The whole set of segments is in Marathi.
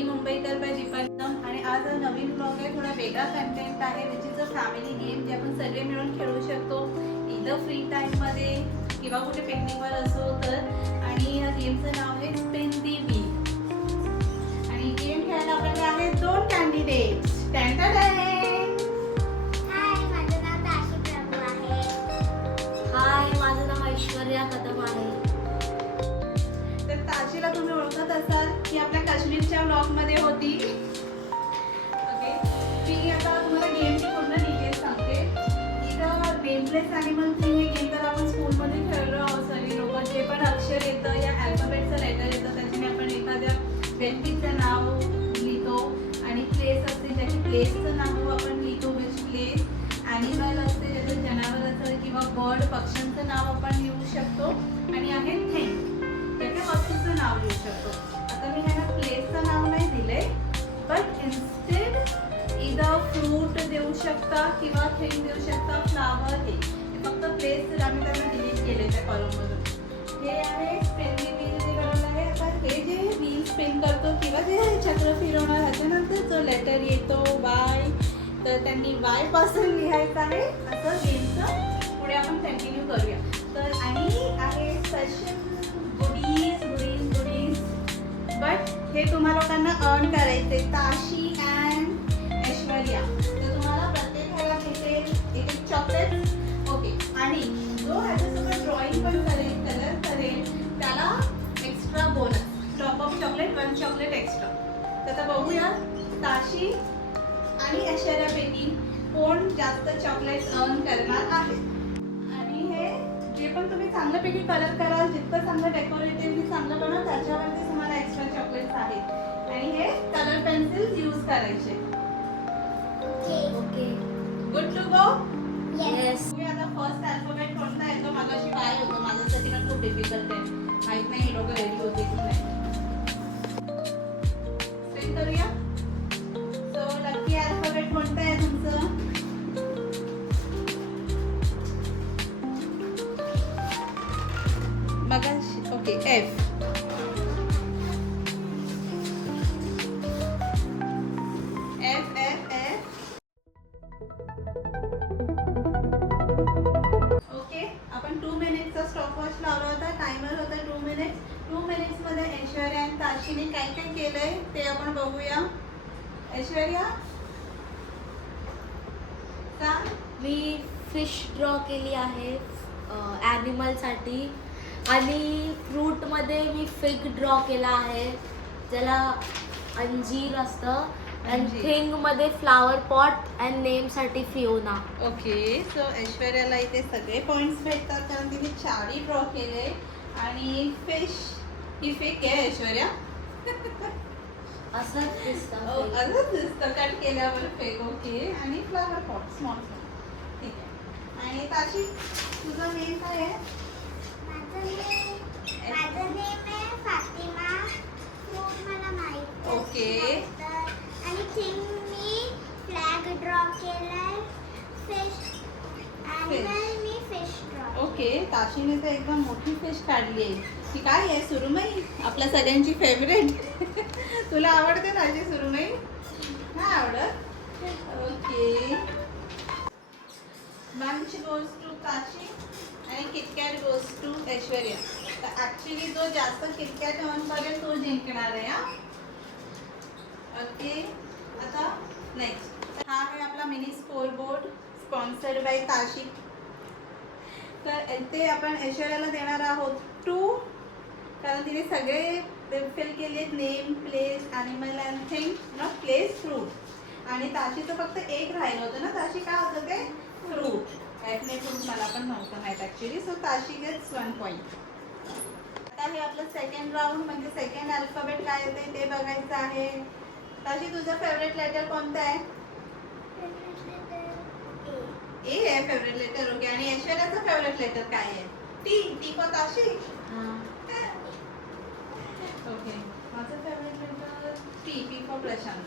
मी मुंबईकर बाय दीपाली आणि आज नवीन ब्लॉग आहे. थोडा वेगळा कंटेंट आहे which is a family game जे आपण सगळे मिळून खेळू शकतो इथं फ्री टाईममध्ये किंवा कुठे पिकनिकवर असो तर. आणि या गेमचं नाव आहे स्पिन दी व्हील. आणि गेम खेळायला आपल्याकडे आहेत 2 कॅन्डिडेट्स. हाय, माझं नाव ताशी प्रभू आहे. हाय, माझं नाव ऐश्वर्या कदम आहे. तर ताशीला तुम्ही ओळखत असाल की आपल्या काश्मीरच्या ब्लॉगमध्ये होती. ओके, मी आता तुम्हाला गेमची पूर्ण डिटेल्स सांगते. इथं नेमलेस ॲनिमल थिंग हे गेम तर आपण स्कूलमध्ये खेळलो आहोत सगळी लोक. जे पण अक्षर येतं या अल्फाबेटचं लेटर येतं त्याच्याने आपण एखाद्या व्यक्तीचं नाव लिहितो. आणि प्लेस असते ज्याची प्लेसचं नाव आपण लिहितो विच प्लेस. ॲनिमल असते ज्याचं जनावराचं किंवा बर्ड पक्ष्यांचं नाव आपण लिहू शकतो. आणि आहे थिंग त्याच्या वस्तूचं नाव लिहू शकतो. आता मी ह्यांना प्लेसचं नाव नाही दिलंय बट इन्स्टेड इथं फ्रूट देऊ शकता किंवा थिंग देऊ शकता. फ्लावर हे फक्त प्लेस आम्ही त्यांना डिलीट केले त्या कॉलममधून. हे आहे स्पिन दी व्हील जे बनवलं आहे. आता हे जे व्हील स्पिन करतो किंवा जे चक्र फिरवणार ह्याच्यानंतर जो लेटर येतो वाय तर त्यांनी वाय पासून लिहायचं आहे. असं गेमचं पुढे आपण कंटिन्यू करूया. तर आणि आहे special goodies goodies goodies but हे तुम्हा लोकांना अर्न करायचे. ताशी अँड ऐश्वर्या तर तुम्हाला प्रत्येक ह्याला भेटेल एक चॉकलेट. ओके, आणि जो ह्याच्यासोबत ड्रॉइंग पण करेल कलर करेल त्याला extra bonus top of chocolate 1 chocolate extra. तर आता बघूया ताशी आणि ऐश्वर्यापैकी कोण जास्त चॉकलेट अर्न करणार आहे. आणि हे जे पण तुम्ही चांगल्यापैकी कलर कराल जितकं चांगलं डेकोरेटिव्हली चांगलं बनाल त्याच्यावरती तुम्हाला एक्स्ट्रा चॉकलेट्स आहेत. आणि हे कलर पेन्सिल्स यूज करायचे. Okay, good to go. Yes. तुम्ही आता फर्स्ट अल्फाबेट कोणता येतो मगाशी काय होतं माझ्यासाठी ना खूप डिफिकल्ट आहे. माहित नाही हे लोक रेडी होते की नाही. स्पेन करूया. सो लकी अल्फाबेट कोणतं आहे तुमचं? मगाशी okay F. F F F. Okay, आपण 2 मिनिट्सचा स्टॉपवॉच लावला होता. टायमर होता 2 मिनिट्स. 2 मिनिट्समध्ये ऐश्वर्या आणि ताशीने काय काय केलंय ते आपण बघूया. ऐश्वर्या सांग. मी फिश ड्रॉ केली आहे ॲनिमलसाठी. आणि फ्रूटमध्ये मी फिग ड्रॉ केला आहे ज्याला अंजीर असतं. अँड अंजीर. थिंगमध्ये फ्लावर पॉट अँड नेमसाठी फिओना. ओके, सो ऐश्वर्याला इथे सगळे पॉइंट्स भेटतात कारण तिने 4 ड्रॉ केले. आणि फिश ही फेक आहे ऐश्वर्या. असंच दिसतं. असंच दिसतं कट केल्यावर फेक. ओके, आणि फ्लावर पॉट स्मॉल स्मॉल. ठीक आहे. आणि ताशी तुझं नेम काय आहे? माझं नेम आहे फातिमा. फ्रूट मला माहित आहे. ओके. आणि थिंग मी फ्लॅग ड्रॉ केलाय. फिश ॲनिमल मी फिश ड्रॉ. ओके, ताशीने तर एकदम मोठी फिश काढली आहे. ती काय आहे? सुरुमई, आपल्या सगळ्यांची फेवरेट. तुला आवडते ताजी सुरुमई? नाही आवडत? ओके, मंच गोज टू ताशी आणि किटकॅट गोज टू ऐश्वर्या. तर ॲक्च्युली जो जास्त किटकॅट ऑन करेल तो जिंकणार आहे. हा ओके, आता नेक्स्ट हा आहे आपला mini score board sponsored by ताशी. तर ते आपण ऐश्वर्याला देणार आहोत 2 कारण तिने सगळे फिल केले. Name, place, animal and thing not place fruit. आणि ताशीचं फक्त एक राहिलं होतं ना. ताशी काय होतं ते फ्रूट. ॲटने फ्रूट मला पण नव्हतं माहीत ॲक्च्युली. सो ताशी गेट्स 1 पॉईंट. आता हे आपलं सेकंड राऊंड म्हणजे सेकंड अल्फाबेट काय येते ते बघायचं आहे. ताशी तुझं फेवरेट लेटर कोणतं आहे? ए आहे फेवरेट लेटर. ओके, आणि ऐश्वर्याचं फेवरेट लेटर काय आहे? T. T for Tashi. Okay, माझं favourite letter P. P for Prashant.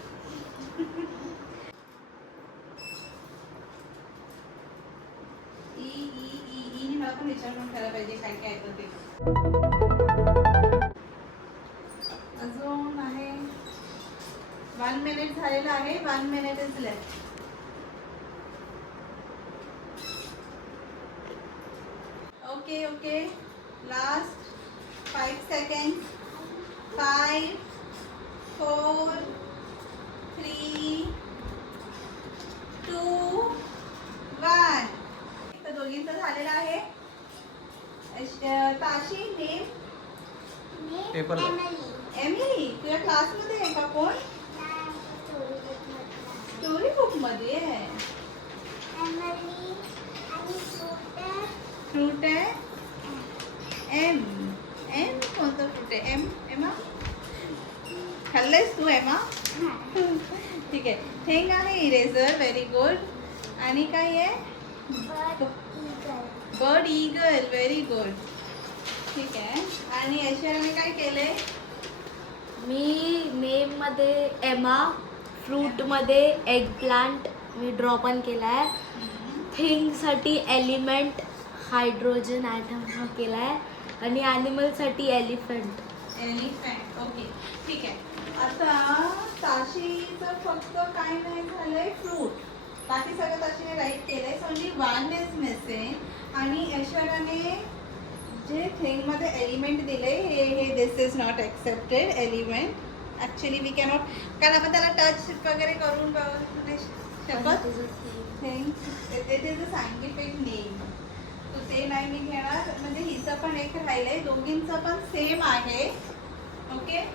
E E E E मला पण विचार करून करायला पाहिजे काय काय येतं ते. अजून आहे झालेलं आहे. 1 minute is left. Okay. Last 5 seconds. 5, 4, 3, 2, 1. तर दोघींचं झालेलं आहे. ताशी नेम पेपर एमिली. तुझ्या क्लासमध्ये आहे का कोण? स्टोरी बुक मध्ये आहे. फ्रूट आहे. एम कोणतं फ्रूट आहे? एमा खाल्लंयस तू एमा? ठीक आहे. थिंग आहे इरेझर. Very good. आणि काय आहे? Bird eagle. Very good. ठीक आहे. आणि ऐश्वर्याने काय केलंय? मी नेम मध्ये एमा, फ्रूट मध्ये एग प्लांट मी ड्रॉ पण केलाय. थिंग साठी एलिमेंट हायड्रोजन ॲटम ड्रॉ केलाय आणि ॲनिमल साठी एलिफंट. एलिफंट. ओके. ठीक आहे. आता ताशीचं फक्त काय नाही झालंय? फ्रूट. बाकी सगळं ताशीने राईट केलंय. So only 1 is missing. आणि ऐश्वर्याने जे थिंगमध्ये एलिमेंट दिले हे this is not accepted element. Actually we cannot, कारण आपण त्याला टच वगैरे करून नाही शकत. Thing it is a scientific name. तो ते नाही मी घेणार. म्हणजे हिचं पण एक राहिलंय. दोघींचं पण सेम आहे. ओके.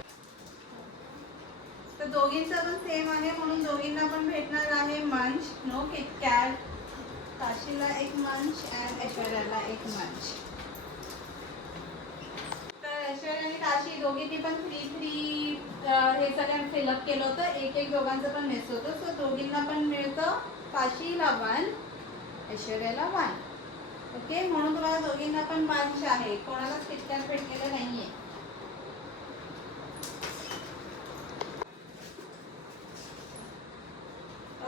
तर दोघींचं पण सेम आहे म्हणून दोघींना पण भेटणार आहे मंच. No KitKat. ताशीला एक मंच अँड ऐश्वर्याला एक मंच. तर ऐश्वर्या आणि ताशी दोघींनी पण 3 हे सगळं फिलअप केलं होतं. एक दोघांचं पण मिस होतं. सो दोघींना पण मिळतं. ताशीला 1, ऐश्वर्याला 1. ओके. म्हणून तुम्हाला दोघींना पण मंच आहे. कोणालाच किटकॅट भेटलेलं नाहीये.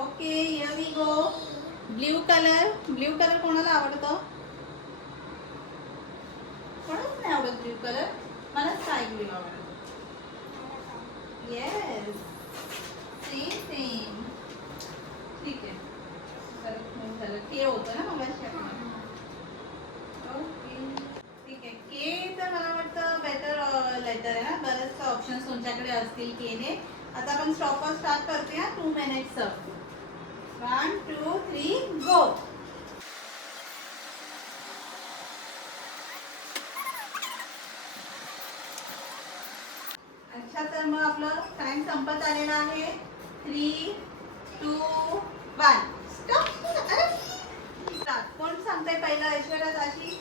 Okay. Here we go. Blue colour कोणाला आवडतं? कोणालाच नाही आवडत ब्ल्यू कलर. मला स्काय ब्ल्यू आवडतो. येस. सेम. ठीक आहे. झालं. के होतं ना मगाशी आपण. ओके. ठीक आहे. के तर मला वाटतं बेटर लेटर आहे ना. बरेच ऑप्शन्स तुमच्याकडे असतील केने. आता आपण स्टॉपवर स्टार्ट करते. 2 minutes. 1, 2, 3, गो. अच्छा. तर मग आपलं टाइम संपत आलेला आहे. 3, 2, 1 स्टॉप. कोण सांगताय पहिला? ऐश्वर्या, ताशी?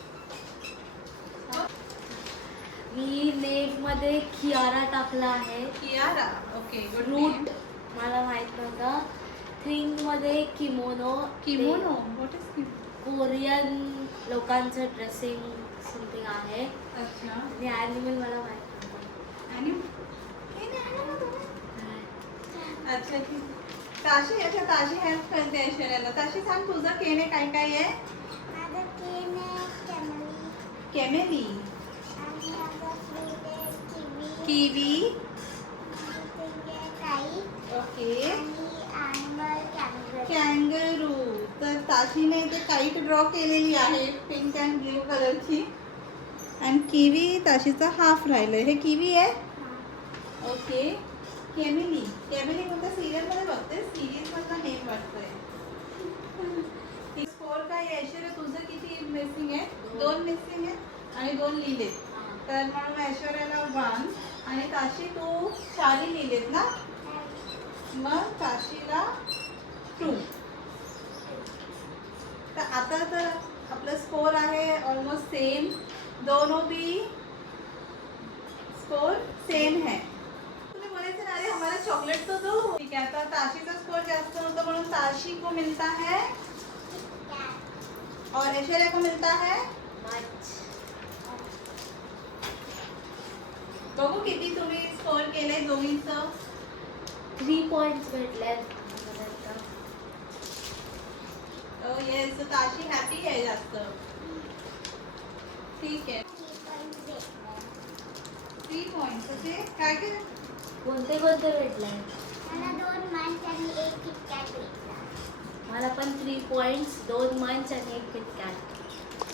मी नेम मध्ये कियारा टाकला आहे. कियारा. ओके. गुड. फ्रूट मला माहित नव्हतं. थिंग मध्ये kimono. What is kimono? Korean लोकांचं ड्रेसिंग समथिंग आहे. अच्छा. आणि ॲनिमल मला माहित नव्हतं. आणि अच्छा. ठीक. ताशी. अच्छा. ताशी हेल्प करते ऐश्वर्याला. ताशी सांग तुझं केने काय काय आहे? केमेली. किवी. ओके. कॅंगरू. तर ताशीने इथे काईट ड्रॉ केलेली आहे पिंक अँड ब्ल्यू कलरची. आणि किवी ताशीचा हाफ राहिलंय. हे किवी आहे. ओके. केमिली कोणत्या सिरियलमध्ये बघते? सिरीजमधला नेम वाटतोय. स्कोर काय आहे? ऐश्वर्या तुझं किती मिसिंग आहे? 2 मिसिंग आहे आणि 2 लिहिलेत. तर म्हणून ऐश्वर्याला 1 आणि ताशी तू 4 लिहिलेत ना. मग ताशीला 2. तर आता तर आपलं स्कोर आहे ऑलमोस्ट सेम. दोनों भी स्कोर सेम है. तुम्ही बोलायचं ना, अरे हमारा चॉकलेट तो दो. ठीक है. आता ताशीचा स्कोर जास्त होता म्हणून ताशी को मिलता है और ऐश्वर्या को मिलता है बघू किती तुम्ही स्कोर केले दोघींचं. 3 points भेटले. येस. ताशी हॅपी आहे जास्त. ठीक आहे. 3 पॉइंट्स. असे काय काय कोणते भेटले? मला 2 मंच आणि 1 किटकॅट भेटला. मला पण 3 पॉइंट्स, 2 मंच आणि 1 किटकॅट.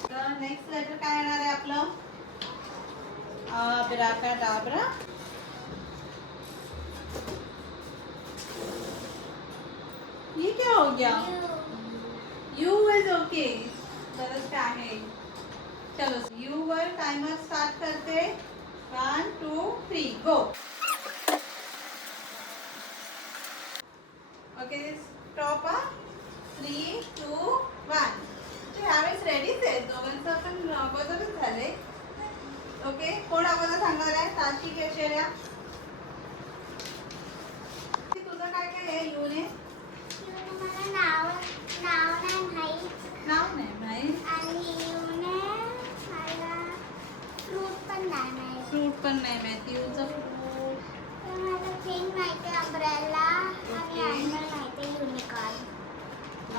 तर नेक्स्ट लेटर काय येणार आहे आपलं? अब्राकाडाब्रा. ये क्या हो गया? You is okay. गरज काय आहे? चलो यू वर टाइमर स्टार्ट करते. 1 2 3 गो. Okay stop. 3 2 1. ह्यावेळेस रेडीच आहे. दोघांचं पण अगोदरच झालंय. ओके कोण अगोदर सांगणार आहे? ताशी की ऐश्वर्या? तुझं काय काय आहे यूने? मला नाव नाही माहीत. नाव नाही माहीत. आणि युने मला फ्रूट पण नाही माहीत. फ्रूट पण नाही माहिती. यूचं फ्रूट. तर मला थिंग माहिती आहे अम्ब्रेला आणि ॲनिमल माहिती आहे युनिकॉर्न.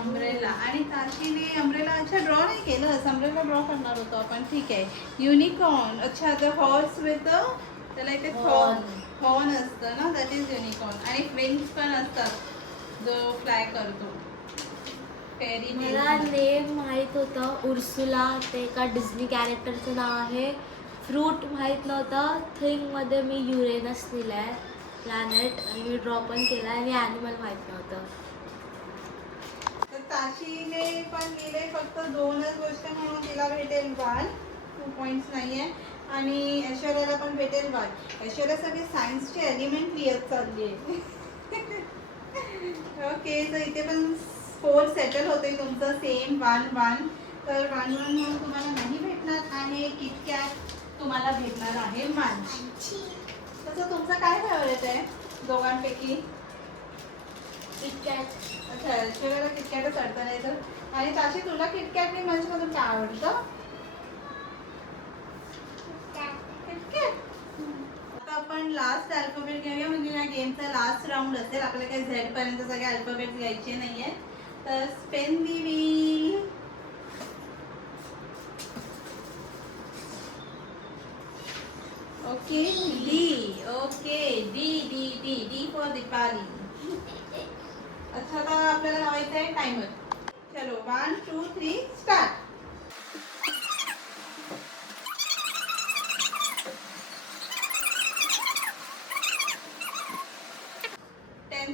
अम्ब्रेला. आणि ताशीने अम्ब्रेला अच्छा ड्रॉ नाही केलं. अम्ब्रेला ड्रॉ करणार होतो आपण. ठीक आहे. युनिकॉर्न. अच्छा द हॉर्स विथ त्याला इथे हॉर्न असतं ना, दॅट इज युनिकॉर्न. आणि विंग्स पण असतात जो फ्लाय करतो. फेरी मला नेम माहीत होतं उर्सुला, ते एका डिझनी कॅरेक्टरचं नाव आहे. फ्रूट माहीत नव्हतं. थिंगमध्ये मी युरेनस लिहिलं आहे प्लॅनेट, आणि मी ड्रॉ पण केला आहे. आणि ॲनिमल माहीत नव्हतं. तर ताशीने पण लिहिले फक्त 2च गोष्ट म्हणून तिला भेटेल 1. 2 पॉईंट्स नाही आहे. आणि ऐश्वर्याला पण भेटेल 1. ऐश्वर्या सगळे सायन्सचे एलिमेंट लिहत चालली आहे. ओके तर इथे पण स्कोर सेटल होते तुमचं सेम 1 1. तर 1 1 म्हणून तुम्हाला नाही भेटणार आहे किटकॅट. तुम्हाला भेटणार आहे मंच. तसं तुमचं काय फेवरेट आहे दोघांपैकी? किटकॅट. अच्छा ऐश्वर्याला किटकॅटच आवडतं नाही तर. आणि ताशी तुला किटकॅट आणि मंचमधून काय आवडतं? किटकॅट. आता आपण लास्ट अल्फाबेट घेऊया. म्हणजे या गेमचा लास्ट राऊंड असेल. आपल्याला काही झेड पर्यंत सगळे अल्फाबेट घ्यायचे नाहीये. तर Spain the wheel. Okay D. Okay D D D D for Deepali. अच्छा आता आपल्याला लावायचं आहे टाइमर. चलो 1 2 3 स्टार्ट.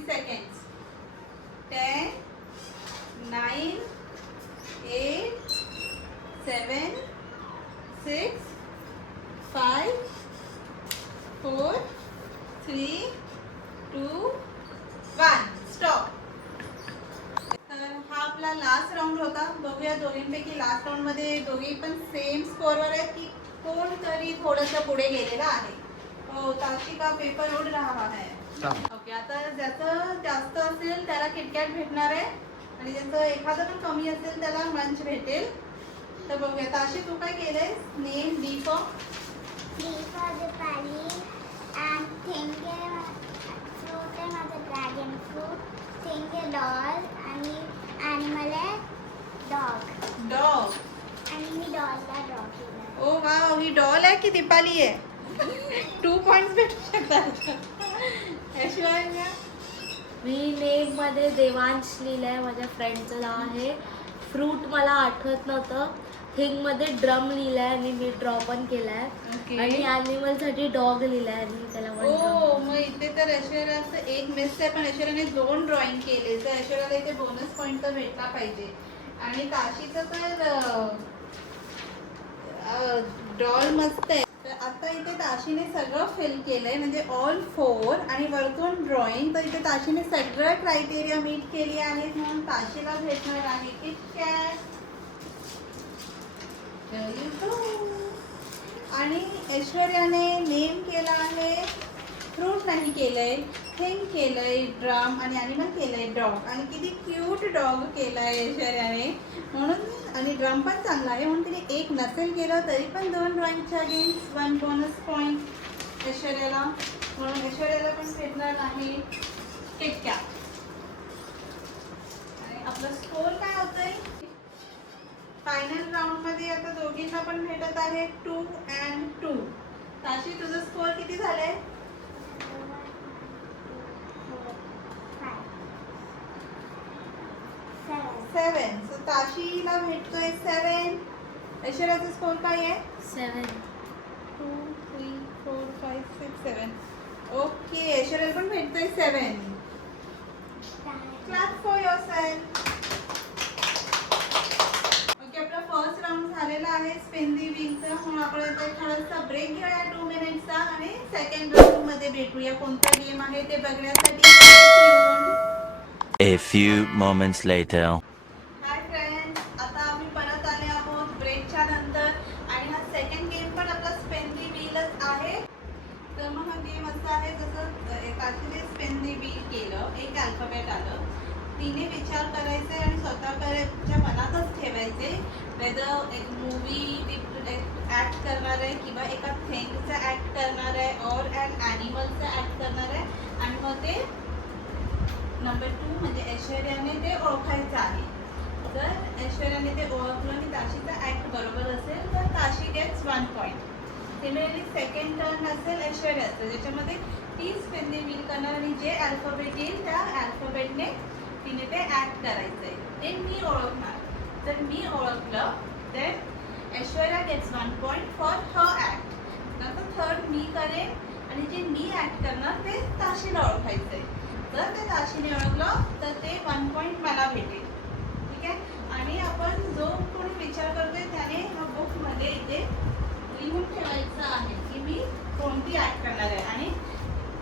seconds. 10 9 8 7 6 5 4 3 2 1 स्टॉप. तर हा आपला लास्ट राऊंड होता. बघूया दोघींपैकी लास्ट राऊंड मध्ये दोघी पण सेम स्कोअरवर आहेत की कोणतरी थोडंसं पुढे गेलेला आहे. हो ताशी का पेपर उड रहा है. ओके आता ज्याचं जास्त असेल त्याला किटकॅट भेटणार आहे आणि ज्याचं एखादं पण कमी असेल त्याला मंच भेटेल. तर बघूया ताशी तू काय केलंय? Name D for Deepali and think fruit आहे माझं ड्रॅगन फ्रूट. थिंक डॉल आणि ॲनिमल आहे डॉग. आणि मी डॉलला ड्रॉ केलं. ओ वाव ही डॉल आहे की दीपाली आहे? 2 पॉइंट्स भेटू शकतात. ऐश्वर्या मी नेममध्ये देवांश लिहिलं आहे. माझ्या फ्रेंडचं नाव आहे. फ्रूट मला आठवत नव्हतं. थिंगमध्ये ड्रम लिहिलं आहे आणि मी ड्रॉ पण केला आहे. आणि ॲनिमलसाठी डॉग लिहिलं आहे आणि त्याला ओ मग इथे तर ऐश्वर्याचं एक मिस आहे पण ऐश्वर्याने 2 ड्रॉइंग केले तर ऐश्वर्याला इथे बोनस पॉइंट तर भेटला पाहिजे. आणि ताशीचं तर डॉल मस्त आहे. तर आता इथे ताशीने सगळं फिल केलंय म्हणजे ऑल 4 आणि वरतून ड्रॉइंग. तर इथे ताशीने सगळं क्रायटेरिया मीट केली आहेत म्हणून ताशीला भेटणार आहे किटकॅट. आणि ऐश्वर्याने नेम केला आहे, फ्रूट नाही केलंय, थिंग केलंय, ड्रम आणि ॲनिमल केलंय डॉग. आणि किती क्यूट डॉग केलाय ऐश्वर्याने म्हणून. आणि ड्रम पण चांगला आहे म्हणून तिने 1 नसेल केलं तरी पण 2 ड्रॉइंगच्या अगेन्स्ट 1 बोनस पॉईंट ऐश्वर्याला. म्हणून ऐश्वर्याला पण भेटणार आहे किटकॅट. आणि आपलं स्कोर काय होतंय फायनल राऊंड मध्ये? आता दोघींना पण भेटत आहे 2 and 2. ताशी तुझं स्कोर किती झालंय? ताशीला भेटतोय 7. ऐश्वर्याचा स्कोर काय आहे? 7. 2 3 4 5 6 7. ओके, ऐश्वर्याला पण भेटतोय 7. Clap for yourself. ओके, आपला फर्स्ट राऊंड झालेला आहे स्पिन दी व्हीलचा. म्हणून आपण आता थोडासा ब्रेक घेऊया 2 मिनिट्सचा आणि सेकंड राऊंड मध्ये भेटूया. कोणता गेम आहे ते बघण्यासाठी. A few moments later. Hi friends, आता आम्ही परत आले आहोत ब्रेकच्या नंतर आणि हा सेकंड गेम पण आपला स्पिन दी व्हीलच आहे. तर मग हा गेम असा आहे, जसं एकाने स्पिन दी व्हील केलं, एक अल्फाबेट आलं, तिने विचार करायचे आणि स्वतःच्या मनातच ठेवायचे वेदर एक मूवी ऍक्ट करणार आहे किंवा एका थिंगचा ऍक्ट करणार आहे और ॲन ॲनिमलचा ऍक्ट करणार आहे. आणि मग ते नंबर 2 म्हणजे ऐश्वर्याने ते ओळखायचं आहे. जर ऐश्वर्याने ते ओळखलं आणि ताशीचा ऍक्ट बरोबर असेल तर Tashi gets 1 point. Similarly second turn असेल ऐश्वर्याचं, ज्याच्यामध्ये ती स्पिन दी व्हील करणार आणि जे अल्फाबेट येईल त्या अल्फाबेटने तिने ते ऍक्ट करायचं आहे. ते मी ओळखणार. जर मी ओळखलं तर Aishwarya gets 1 point for her act. नंतर थर्ड मी करेन आणि जे मी ऍक्ट करणार ते ताशीला ओळखायचं आहे. जर ते ताशीने ओळखलं तर ते 1 पॉईंट मला भेटेल. ठीक आहे. आणि आपण जो कोणी विचार करतोय त्याने हा बुकमध्ये इथे लिहून ठेवायचं आहे की मी कोणती ऍक्ट करणार आहे. आणि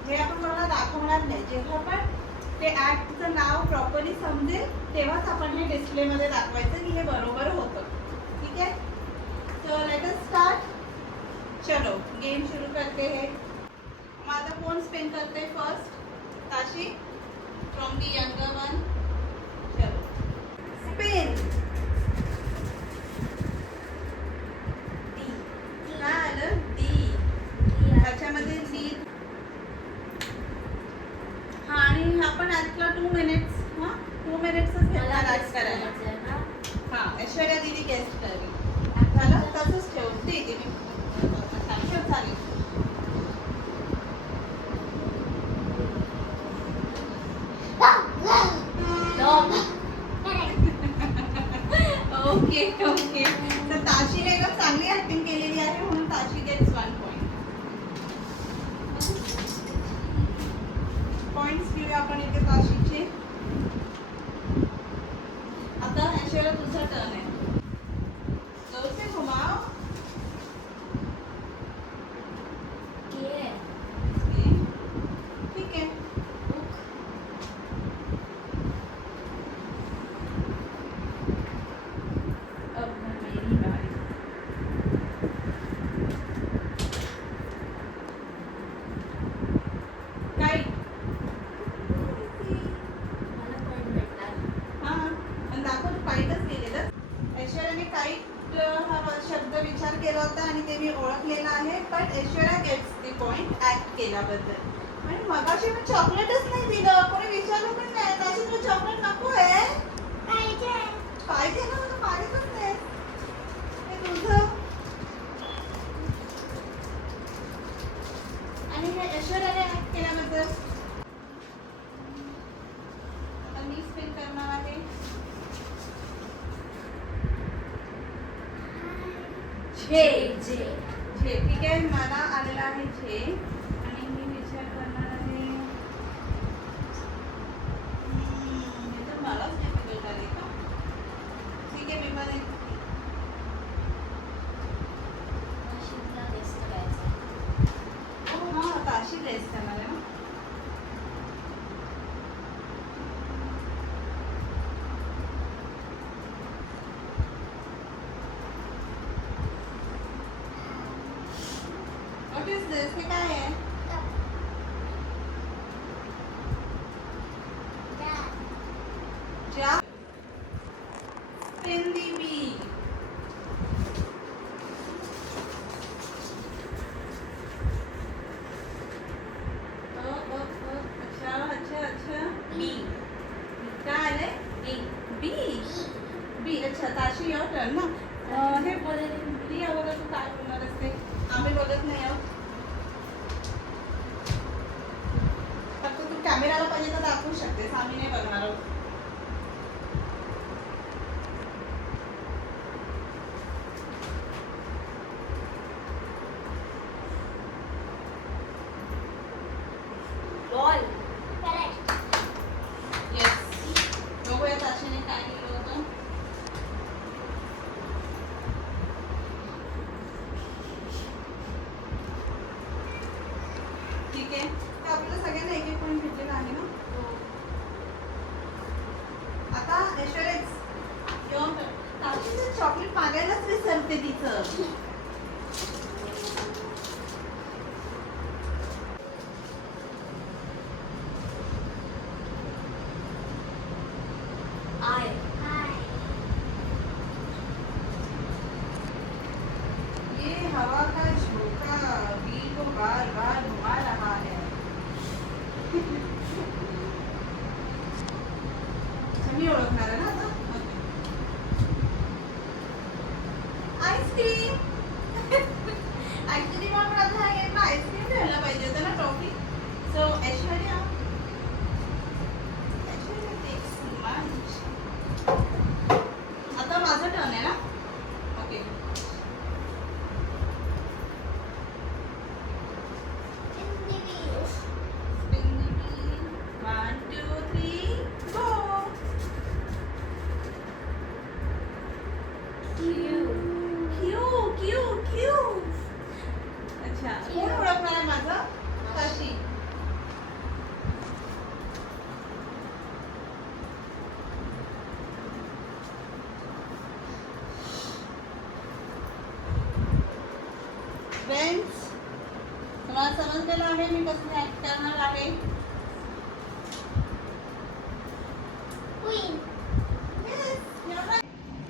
हे आपण कोणाला दाखवणार नाही. जेव्हा आपण ते ऍक्टचं नाव प्रॉपरली समजेल तेव्हाच आपण हे डिस्प्लेमध्ये दाखवायचं की हे बरोबर होतं. ठीक आहे. So let us start. चलो गेम सुरू करते है. मग आता कोण स्पेन करते फर्स्ट? ताशी फ्रॉम दी यंगर वन. चलो स्पेन. काय आलं? डी. त्याच्यामध्ये डी. हा, आणि आपण आजला 2 मिनिट्स. हां 2 मिनिट्सच घेतला ऍक्ट करायला. हां ऐश्वर्या दीदी गेस्ट करली. झालं तसंच ठेव. दे मी ठेव. चालेल. Okay okay. तर ताशीने एकदम चांगली ऍक्टिंग केलेली आहे म्हणून ताशी गेट्स 1 पॉईंट. पॉइंट्स घेऊया आपण इथे ताशीचे. आता ऐश्वर्या तुझा टर्न आहे. जोर से घुमाओ. ठीक है. अब मेरी बारी. काइट. हां आणि दाखव तू काइटच केलेलं. ऐश्वर्याने काइट हा शब्द विचार केला होता आणि ते मी ओळखलेला आहे. पण Aishwarya gets the point act केल्याबद्दल. आणि मगाशी मी चॉकलेटच नाही दिलं. कोणी विचारलं पण नाही. त्याची तुला चॉकलेट नको आहे? पाहिजे ना. मला पाहिजेच नाही. हे तुझं. आणि हे ऐश्वर्याने ऍक्ट केल्याबद्दल. आता मी स्पिन करणार आहे. जे जे झे. ठीक आहे. मला आलेला आहे झे आणि मी विचार करणार आहे. हे तर मलाच डिफिकल्ट आले का? ठीक आहे. मी पण हां ताशी रेस करणार आहे ना. What is this? हे काय आहे? जा. Spin the wheel. अच्छा. बी. काय आलंय? बी. बी. अच्छा ताशी युअर टर्न ना. हे बी अगोदर तू काय बोलणार असते? आम्ही बोलत नाही आहोत. फक्त तू कॅमेराला पाहिजे तर दाखवू शकतेस. आम्ही नाही बघणार आहोत. ठीक आहे, तर आपल्याला सगळ्यांना एक एक पॉईंट भेटलेला आहे ना. आता ऐश्वर्याच चॉकलेट मागायलाच विसरते तिचं. आय. ये हवा का झोंका दिल को बार बार घुमा रहा है. अच्छा, मी ओळखणार आहे ना आता. आईस्क्रीम. ऍक्च्युली मग आता हा गेम आईस्क्रीम ठेवला पाहिजे होतं ना trophy. So Aishwarya takes lunch. आता माझं टर्न आहे ना. Okay. Spin the wheel. 1, 2, 3, go. Q. अच्छा, कोण ओळखणार आहे माझं? काशी. फ्रेंड्स, तुम्हाला समजलेलं आहे मी कसं ऍक्ट करणार आहे.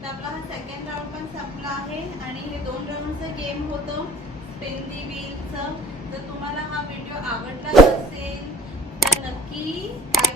तर आपला हा सेकंड राऊंड पण संपला आहे आणि हे 2 राऊंडचं गेम होतं स्पिन दी व्हीलचं. जर तुम्हाला हा व्हिडिओ आवडला असेल तर नक्की काय